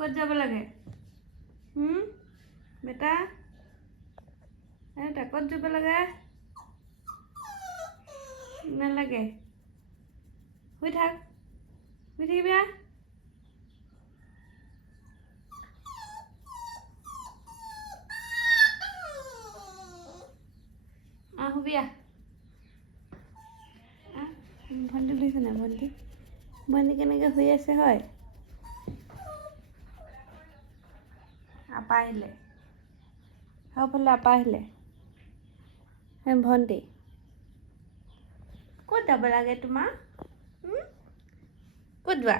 ক'ত যাব লাগে বেটা এটা ক'ত যাব লাগে নালাগে শুই থাকিবি শুবি ভণ্টি দিছে না ভণ্টি কেনেকৈ শুই আছে হয় আপা আহিলে সৌফালে আপা আহিলে ভণ্টি ক'ত যাব লাগে তোমাৰ ক'ত যোৱা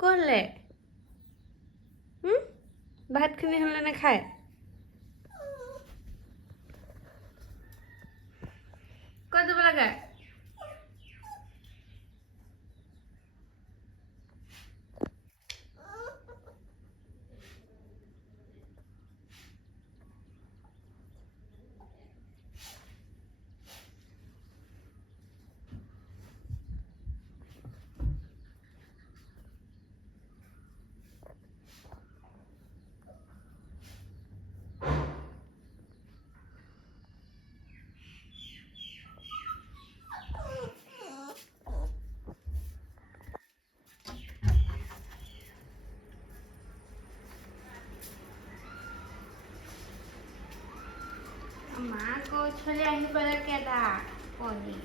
ক'লে ভাতখিনি হ'লে নাখায় ক'ত যাব লাগে মা কৈ থৈ আহিব লাগে কেইটা কণী